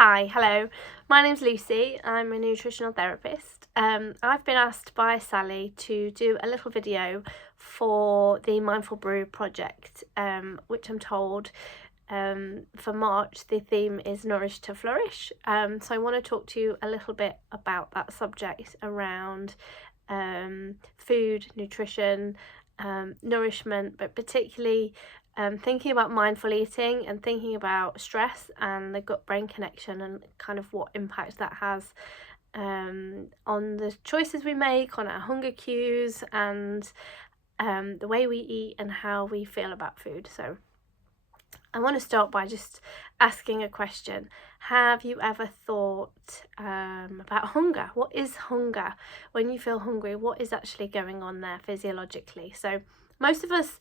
Hello. My name's Lucy. I'm a nutritional therapist. I've been asked by Sally to do a little video for the Mindful Brew project, which I'm told for March the theme is Nourish to Flourish. So I want to talk to you a little bit about that subject around food, nutrition, nourishment, but particularly thinking about mindful eating and thinking about stress and the gut-brain connection and kind of what impact that has on the choices we make, on our hunger cues, and the way we eat and how we feel about food. So I want to start by just asking a question. Have you ever thought about hunger? What is hunger? When you feel hungry, what is actually going on there physiologically? So most of us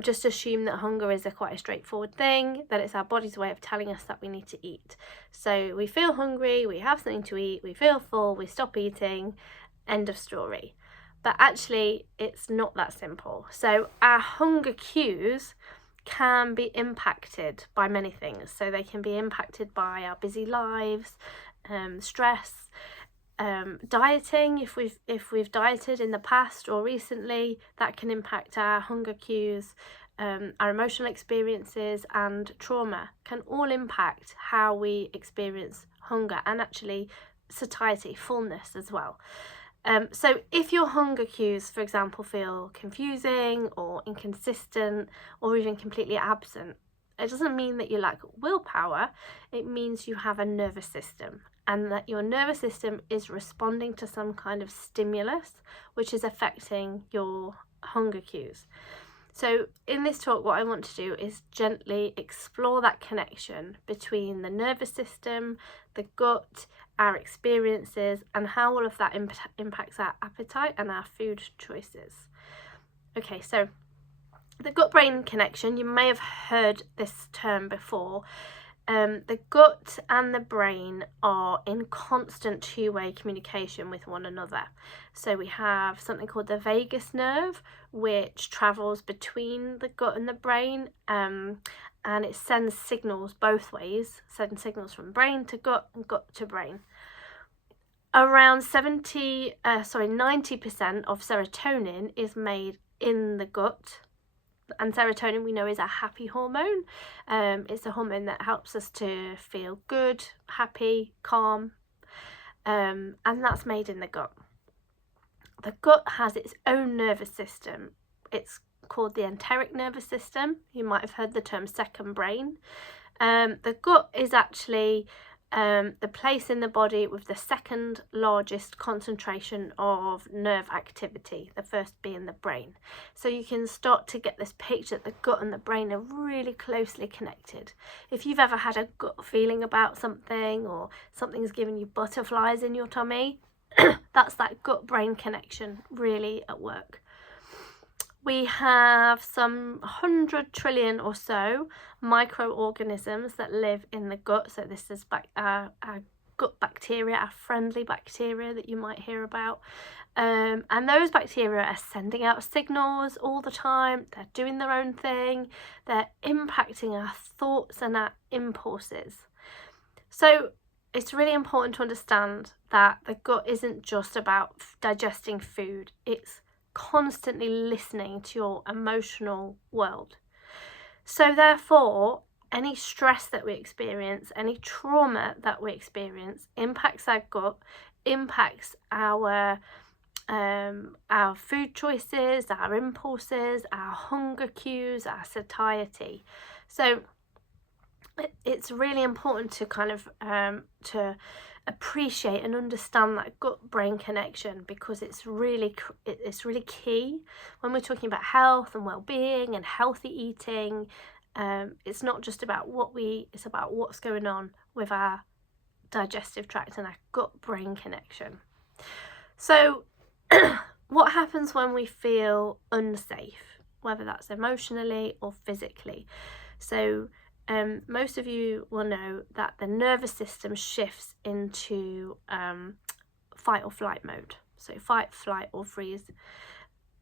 just assume that hunger is quite a straightforward thing, that it's our body's way of telling us that we need to eat. So we feel hungry, we have something to eat, we feel full, we stop eating, end of story. But actually, it's not that simple. So our hunger cues can be impacted by many things. So they can be impacted by our busy lives, stress, dieting. If we've dieted in the past or recently, that can impact our hunger cues. Our emotional experiences and trauma can all impact how we experience hunger and actually satiety, fullness as well. So if your hunger cues, for example, feel confusing or inconsistent or even completely absent, it doesn't mean that you lack willpower. It means you have a nervous system and that your nervous system is responding to some kind of stimulus which is affecting your hunger cues. So in this talk, what I want to do is gently explore that connection between the nervous system, the gut, our experiences, and how all of that impacts our appetite and our food choices. Okay, so the gut-brain connection, you may have heard this term before. The gut and the brain are in constant two-way communication with one another. So we have something called the vagus nerve, which travels between the gut and the brain, and it sends signals both ways, sends signals from brain to gut and gut to brain. Around 90% of serotonin is made in the gut. And serotonin, we know, is a happy hormone. It's a hormone that helps us to feel good, happy, calm, and that's made in the gut. The gut has its own nervous system. It's called the enteric nervous system. You might have heard the term second brain. The gut is actually the place in the body with the second largest concentration of nerve activity, the first being the brain. So you can start to get this picture that the gut and the brain are really closely connected. If you've ever had a gut feeling about something or something's given you butterflies in your tummy, that's that gut-brain connection really at work. We have some 100 trillion or so microorganisms that live in the gut. So this is our gut bacteria, our friendly bacteria that you might hear about. And those bacteria are sending out signals all the time. They're doing their own thing. They're impacting our thoughts and our impulses. So it's really important to understand that the gut isn't just about digesting food. It's constantly listening to your emotional world. So therefore, any stress that we experience, any trauma that we experience impacts our gut, impacts our food choices, our impulses, our hunger cues, our satiety. So it's really important to kind of to appreciate and understand that gut-brain connection, because it's really key when we're talking about health and well-being and healthy eating. It's not just about what we eat, it's about what's going on with our digestive tract and our gut-brain connection. So what happens when we feel unsafe, whether that's emotionally or physically? So most of you will know that the nervous system shifts into fight or flight mode. So fight, flight or freeze.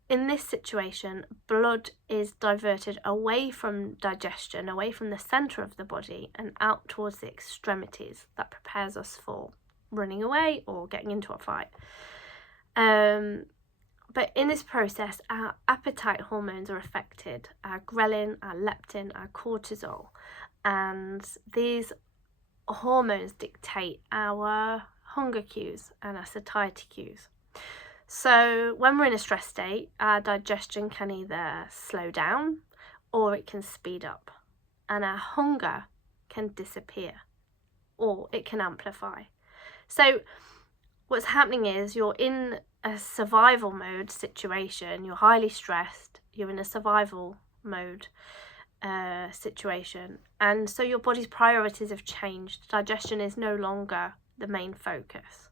in this situation, blood is diverted away from digestion, away from the centre of the body and out towards the extremities. That prepares us for running away or getting into a fight. But in this process, our appetite hormones are affected, our ghrelin, our leptin, our cortisol, and these hormones dictate our hunger cues and our satiety cues. So when we're in a stress state, our digestion can either slow down or it can speed up, and our hunger can disappear or it can amplify. So what's happening is you're in a survival mode situation, you're highly stressed, you're in a survival mode situation, and so your body's priorities have changed. Digestion is no longer the main focus.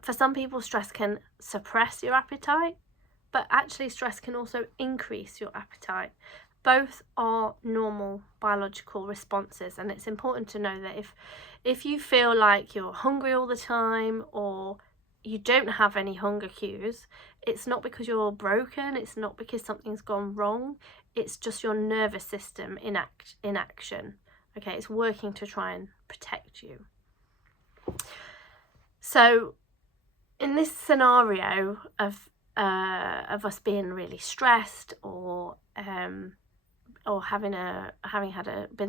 For some people, stress can suppress your appetite, but actually stress can also increase your appetite. Both are normal biological responses, and it's important to know that if you feel like you're hungry all the time or you don't have any hunger cues, it's not because you're broken, it's not because something's gone wrong, it's just your nervous system in action. Okay, it's working to try and protect you. So in this scenario of us being really stressed or been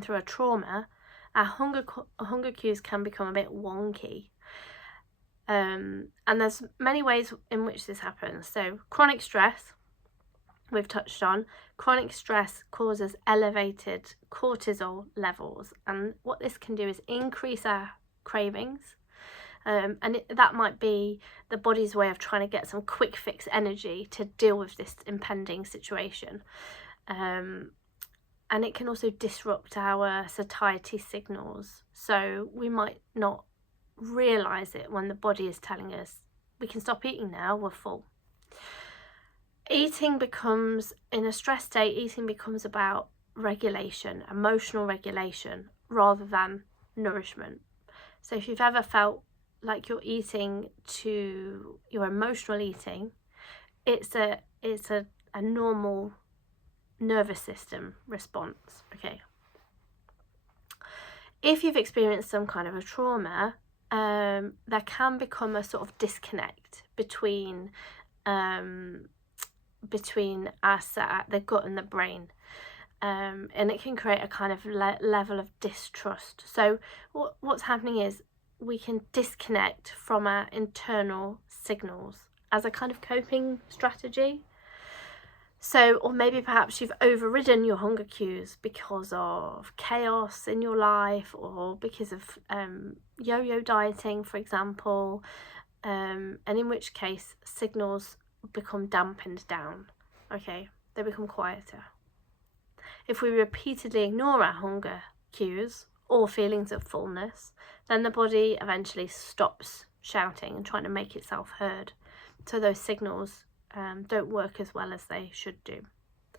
through a trauma, our hunger cues can become a bit wonky. And there's many ways in which this happens. So chronic stress, we've touched on. Chronic stress causes elevated cortisol levels, and what this can do is increase our cravings. That might be the body's way of trying to get some quick fix energy to deal with this impending situation. And it can also disrupt our satiety signals. So we might not realise it when the body is telling us we can stop eating now, we're full. In a stress state, eating becomes about regulation, emotional regulation, rather than nourishment. So if you've ever felt like you're eating to your emotional eating, it's a normal nervous system response. Okay. If you've experienced some kind of a trauma, there can become a sort of disconnect between us, the gut and the brain, and it can create a kind of level of distrust. So what's happening is we can disconnect from our internal signals as a kind of coping strategy. So, or maybe perhaps you've overridden your hunger cues because of chaos in your life, or because of yo-yo dieting, for example, and in which case signals become dampened down. Okay, they become quieter. If we repeatedly ignore our hunger cues or feelings of fullness, then the body eventually stops shouting and trying to make itself heard. So those signals don't work as well as they should do.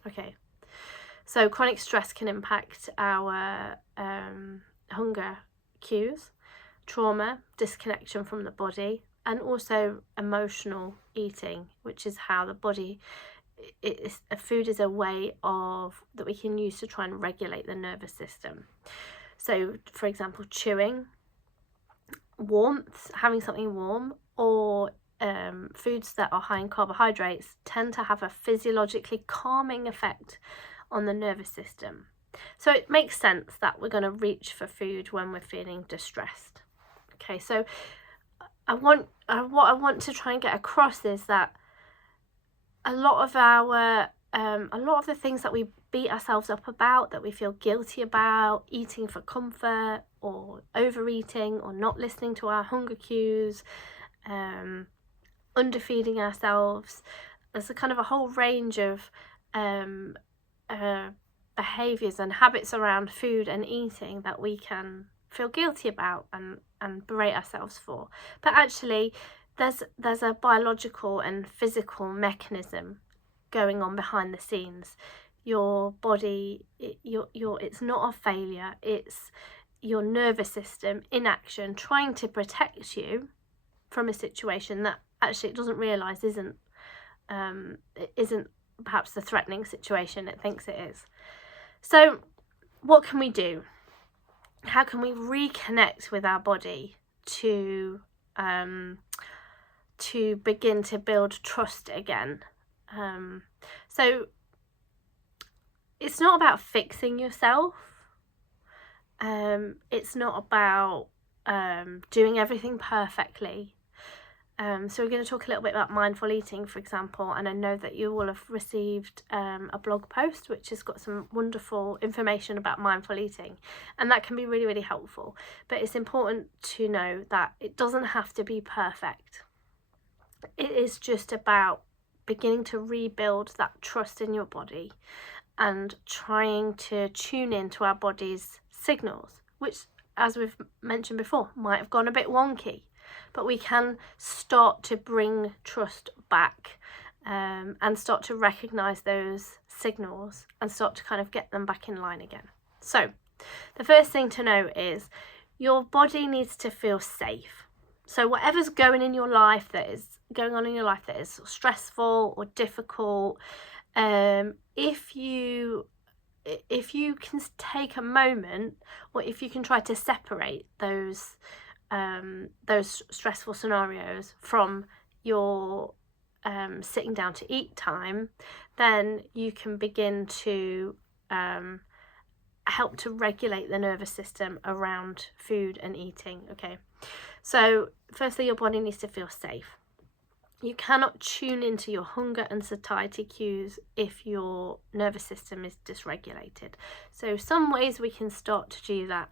Okay, so chronic stress can impact our hunger cues, trauma, disconnection from the body, and also emotional eating, which is how the body, food is a way that we can use to try and regulate the nervous system. So, for example, chewing, warmth, having something warm, or foods that are high in carbohydrates tend to have a physiologically calming effect on the nervous system. So it makes sense that we're going to reach for food when we're feeling distressed. Okay, so what I want to try and get across is that a lot of the things that we beat ourselves up about, that we feel guilty about, eating for comfort or overeating or not listening to our hunger cues, underfeeding ourselves, there's a kind of a whole range of behaviours and habits around food and eating that we can feel guilty about and berate ourselves for. But actually there's a biological and physical mechanism going on behind the scenes. Your body, it's not a failure, it's your nervous system in action trying to protect you from a situation that actually it doesn't realise isn't perhaps the threatening situation it thinks it is. So what can we do? How can we reconnect with our body to begin to build trust again? So it's not about fixing yourself. It's not about doing everything perfectly. So we're going to talk a little bit about mindful eating, for example, and I know that you will have received a blog post which has got some wonderful information about mindful eating, and that can be really, really helpful. But it's important to know that it doesn't have to be perfect. It is just about beginning to rebuild that trust in your body and trying to tune into our body's signals, which, as we've mentioned before, might have gone a bit wonky. But we can start to bring trust back and start to recognise those signals and start to kind of get them back in line again. So the first thing to know is your body needs to feel safe. So whatever's going on in your life that is stressful or difficult, if you can take a moment, or if you can try to separate those stressful scenarios from your sitting down to eat time, then you can begin to help to regulate the nervous system around food and eating. Okay, so firstly, your body needs to feel safe. You cannot tune into your hunger and satiety cues if your nervous system is dysregulated. So some ways we can start to do that.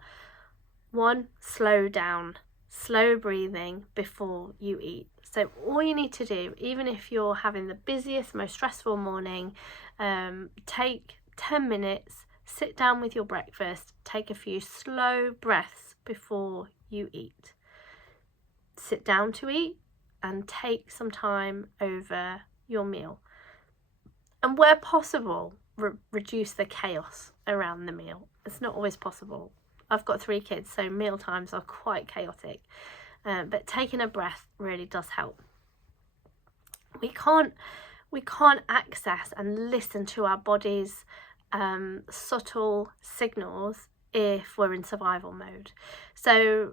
1, slow down, slow breathing before you eat. So all you need to do, even if you're having the busiest, most stressful morning, take 10 minutes, sit down with your breakfast, take a few slow breaths before you eat. Sit down to eat and take some time over your meal. And where possible, reduce the chaos around the meal. It's not always possible. I've got 3 kids, so meal times are quite chaotic. But taking a breath really does help. We can't access and listen to our body's subtle signals if we're in survival mode. So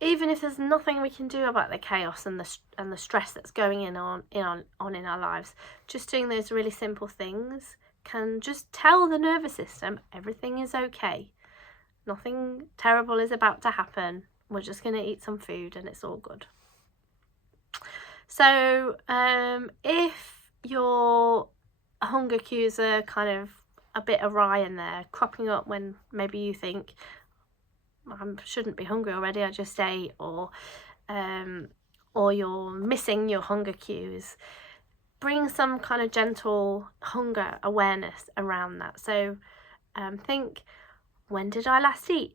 even if there's nothing we can do about the chaos and the stress that's going on in our lives, just doing those really simple things can just tell the nervous system everything is okay. Nothing terrible is about to happen. We're just going to eat some food and it's all good. So if your hunger cues are kind of a bit awry in there, cropping up when maybe you think, I shouldn't be hungry already, I just ate, or you're missing your hunger cues, bring some kind of gentle hunger awareness around that. So think, when did I last eat?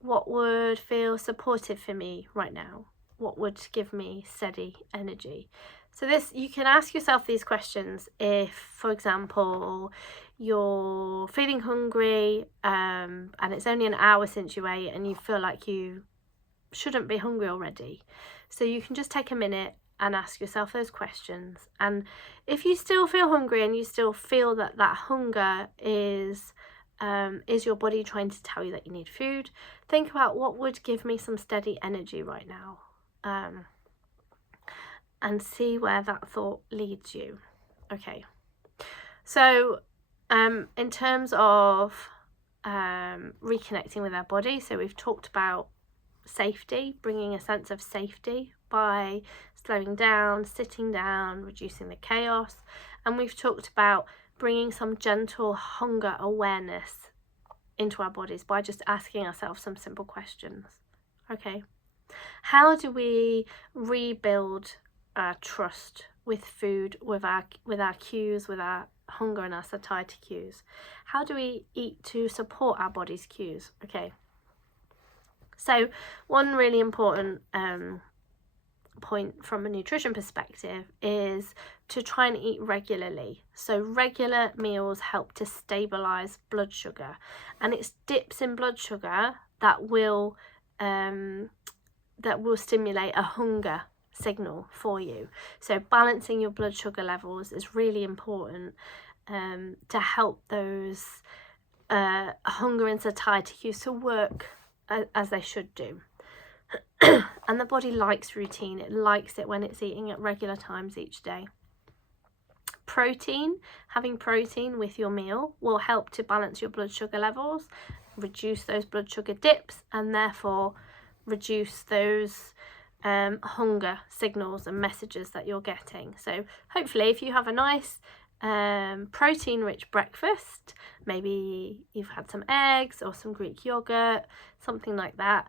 What would feel supportive for me right now? What would give me steady energy? So this, you can ask yourself these questions if, for example, you're feeling hungry and it's only an hour since you ate and you feel like you shouldn't be hungry already. So you can just take a minute and ask yourself those questions. And if you still feel hungry and you still feel that hunger is your body trying to tell you that you need food, think about what would give me some steady energy right now, and see where that thought leads you. Okay, so in terms of reconnecting with our body, so we've talked about safety, bringing a sense of safety by slowing down, sitting down, reducing the chaos, and we've talked about bringing some gentle hunger awareness into our bodies by just asking ourselves some simple questions. Okay, how do we rebuild our trust with food, with our cues, with our hunger and our satiety cues? How do we eat to support our body's cues? Okay, so one really important point from a nutrition perspective is to try and eat regularly. So regular meals help to stabilize blood sugar, and it's dips in blood sugar that will stimulate a hunger signal for you. So balancing your blood sugar levels is really important to help those hunger and satiety cues to work as they should do. And the body likes routine. It likes it when it's eating at regular times each day. Protein, having protein with your meal will help to balance your blood sugar levels, reduce those blood sugar dips, and therefore reduce those hunger signals and messages that you're getting. So hopefully if you have a nice protein rich breakfast, maybe you've had some eggs or some Greek yogurt, something like that,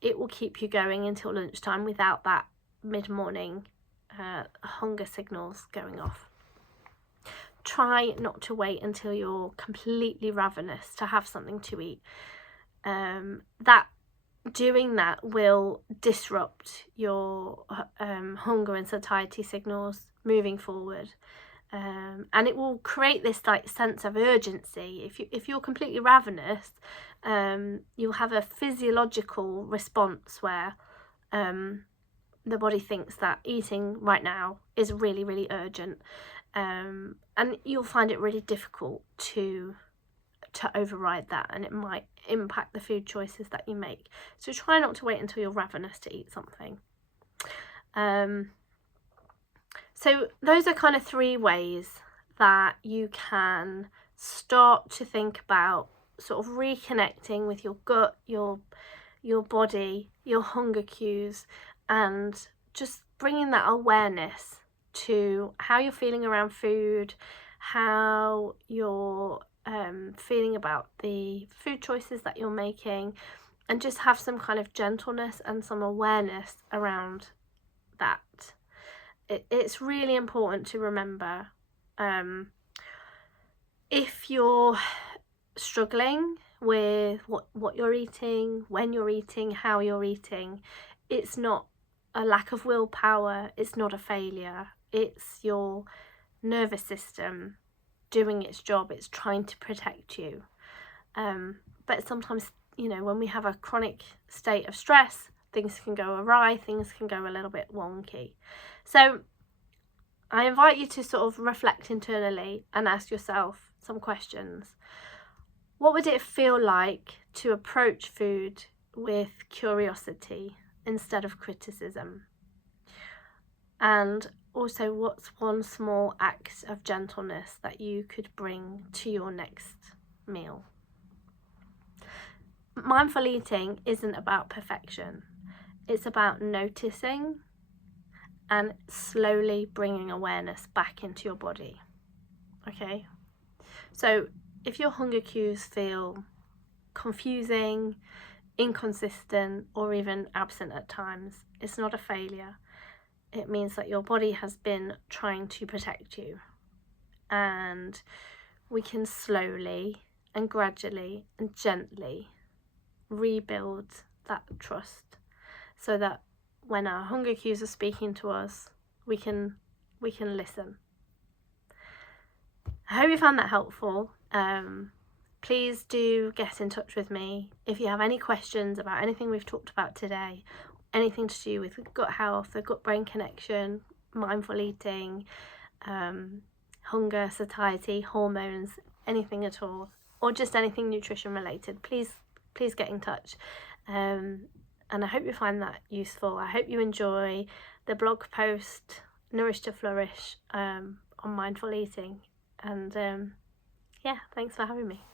it will keep you going until lunchtime without that mid-morning hunger signals going off. Try not to wait until you're completely ravenous to have something to eat. Doing that will disrupt your hunger and satiety signals moving forward. And it will create this like sense of urgency. If you're completely ravenous, you'll have a physiological response where the body thinks that eating right now is really, really urgent, and you'll find it really difficult to override that, and it might impact the food choices that you make. So try not to wait until you're ravenous to eat something. So those are kind of 3 ways that you can start to think about sort of reconnecting with your gut, your body, your hunger cues, and just bringing that awareness to how you're feeling around food, how you're feeling about the food choices that you're making, and just have some kind of gentleness and some awareness around that. It's really important to remember, if you're struggling with what you're eating, when you're eating, how you're eating, it's not a lack of willpower, it's not a failure, it's your nervous system doing its job. It's trying to protect you. But sometimes, when we have a chronic state of stress, things can go awry, things can go a little bit wonky. So I invite you to sort of reflect internally and ask yourself some questions. What would it feel like to approach food with curiosity instead of criticism? And also, what's one small act of gentleness that you could bring to your next meal? Mindful eating isn't about perfection. It's about noticing and slowly bringing awareness back into your body. Okay? So if your hunger cues feel confusing, inconsistent, or even absent at times, it's not a failure. It means that your body has been trying to protect you, and we can slowly and gradually and gently rebuild that trust, so that when our hunger cues are speaking to us, we can listen. I hope you found that helpful. Please do get in touch with me if you have any questions about anything we've talked about today, anything to do with gut health, the gut-brain connection, mindful eating, hunger, satiety, hormones, anything at all, or just anything nutrition related. Please get in touch. And I hope you find that useful. I hope you enjoy the blog post, Nourish to Flourish, on mindful eating. And yeah, thanks for having me.